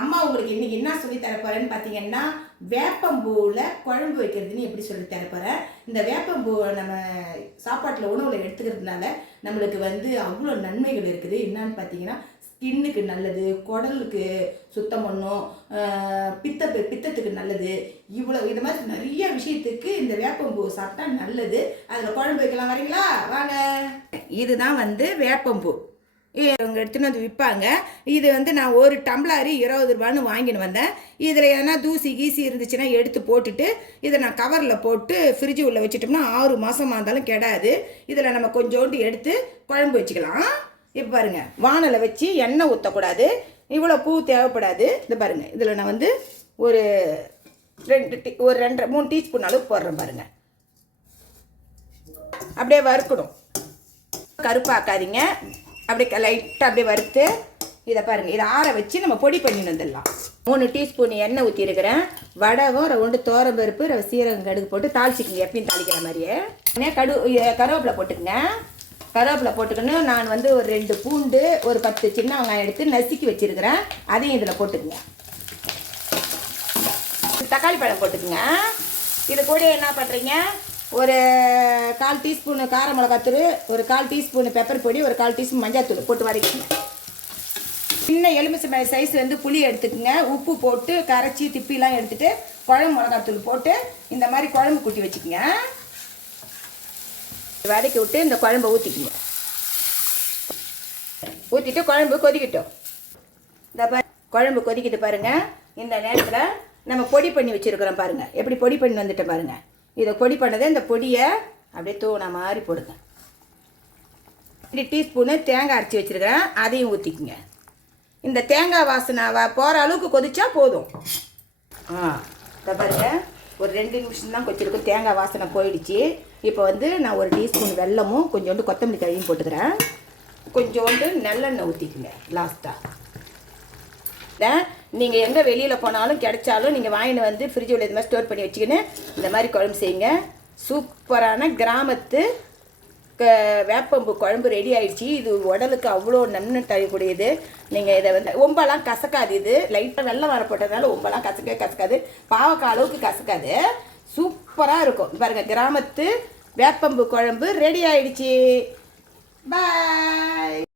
அம்மா உங்களுக்கு இன்னைக்கு என்ன சொல்லி தரப்போறேன்னு பார்த்தீங்கன்னா வேப்பம்பூவில் குழம்பு வைக்கிறதுன்னு எப்படி சொல்லி தரப்போறேன். இந்த வேப்பம்பூவை நம்ம சாப்பாட்டில் உணவில் எடுத்துக்கிறதுனால நம்மளுக்கு அவ்வளோ நன்மைகள் இருக்குது. என்னன்னு பார்த்தீங்கன்னா ஸ்கின்னுக்கு நல்லது, குடலுக்கு சுத்தம் பண்ணும், பித்தத்துக்கு நல்லது. இது மாதிரி நிறைய விஷயத்துக்கு இந்த வேப்பம்பூ சாப்பிட்டா நல்லது. அதில் குழம்பு வைக்கலாம். வரீங்களா? வாங்க. இதுதான் வேப்பம்பூ. இவங்க எடுத்துன்னு வந்து விற்பாங்க. இது நான் ஒரு டம்ளர் 20 ரூபான்னு வாங்கின்னு வந்தேன். இதில் எதனா தூசி கீசி இருந்துச்சுன்னா எடுத்து போட்டுட்டு இதை நான் கவரில் போட்டு ஃப்ரிட்ஜு உள்ளே வச்சுட்டோம்னா 6 மாதமாக இருந்தாலும் கெடாது. இதில் நம்ம கொஞ்சோண்டு எடுத்து குழம்பு வச்சுக்கலாம். இப்போ பாருங்கள், வானலை வச்சு எண்ணெய் ஊற்றக்கூடாது, இவ்வளோ பூ தேவைப்படாது. இது பாருங்கள், இதில் நான் ஒரு 2-3 டீஸ்பூன் அளவு போடுறேன். பாருங்கள், அப்படியே வறுக்கணும், கருப்பாக்காதீங்க. அப்படியே லைட்டாக அப்படியே வறுத்து இதை பாருங்கள், இதை ஆற வச்சு நம்ம பொடி பண்ணி வந்துடலாம். 3 டீஸ்பூன் எண்ணெய் ஊற்றிருக்கிறேன். வடகம், ரெண்டு தோரம்பருப்பு, சீரகம், கடுகு போட்டு தாளிச்சிக்கங்க. எப்பயும் தாளிக்கிற மாதிரியே கருவேப்பிலை போட்டுக்கங்க. கருவேப்பிலை போட்டுக்கணும். நான் ஒரு 2 பூண்டு, ஒரு 10 சின்ன வெங்காயம் எடுத்து நசுக்கி வச்சுருக்கிறேன். அதையும் இதில் போட்டுக்குங்க. தக்காளி பழம் போட்டுக்குங்க. இது கூட என்ன பண்ணுறீங்க, ஒரு 1/4 டீஸ்பூனு கார மிளகாத்தூள், ஒரு 1/4 டீஸ்பூனு பெப்பர் பொடி, ஒரு 1/4 டீஸ்பூன் மஞ்சள் போட்டு வதக்கிங்க. சின்ன எலுமிச்சை சைஸ் புளி எடுத்துக்கோங்க. உப்பு போட்டு கரைச்சி திப்பிலாம் எடுத்துகிட்டு குழம்பு மிளகாத்தூள் போட்டு இந்த மாதிரி குழம்பு கூட்டி வச்சுக்கோங்க. வதக்கி விட்டு இந்த குழம்பை ஊற்றிக்கிங்க. ஊற்றிட்டு குழம்பு கொதிக்கட்டும். இந்த குழம்பு கொதிக்கிட்டு பாருங்கள். இந்த நேரத்தில் நம்ம பொடி பண்ணி வச்சுருக்கிறோம். பாருங்கள் எப்படி பொடி பண்ணி வந்துட்டேன் பாருங்கள். இதை பொடி பண்ணதை இந்த பொடியை அப்படியே தூண மாதிரி போடுங்க. 2 டீஸ்பூனு தேங்காய் அரைச்சி வச்சுருக்கிறேன், அதையும் ஊற்றிக்குங்க. இந்த தேங்காய் வாசனை போகிற அளவுக்கு கொதிச்சா போதும். இதை பாருங்கள், ஒரு 2 நிமிஷம் தான் கொச்சிருக்கும். தேங்காய் வாசனை போயிடுச்சு. இப்போ நான் ஒரு டீஸ்பூன் வெல்லமும் கொஞ்சோண்டு கொத்தமல்லி தழையும் போட்டுக்கிறேன். கொஞ்சோண்டு நல்லெண்ணெய் ஊற்றிக்குங்க லாஸ்ட்டாக. நீங்கள் எங்கே வெளியில் போனாலும் கிடைச்சாலும் நீங்கள் வாங்கிட்டு ஃப்ரிட்ஜில் இது மாதிரி ஸ்டோர் பண்ணி வச்சுக்கின்னு இந்த மாதிரி குழம்பு செய்யுங்க. சூப்பரான கிராமத்து வேப்பம்பு குழம்பு ரெடி ஆகிடுச்சு. இது உடலுக்கு அவ்வளோ நன்மை தரக்கூடியது. நீங்கள் இதை ஒம்பெல்லாம் கசக்காது. இது லைட்டாக வெள்ளம் வர போட்டதுனால ஒம்பெல்லாம் கசக்காது. பாவக்காய் அளவுக்கு கசக்காது. சூப்பராக இருக்கும். பாருங்கள், கிராமத்து வேப்பம்பு குழம்பு ரெடி ஆகிடுச்சு. பாய்.